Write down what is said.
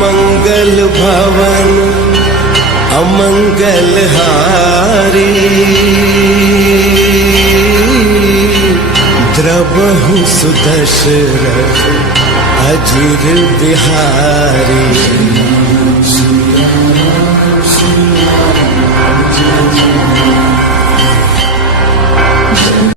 मंगल भवन अमंगल हारी, द्रवहु सुदशरथ अजिर बिहारी।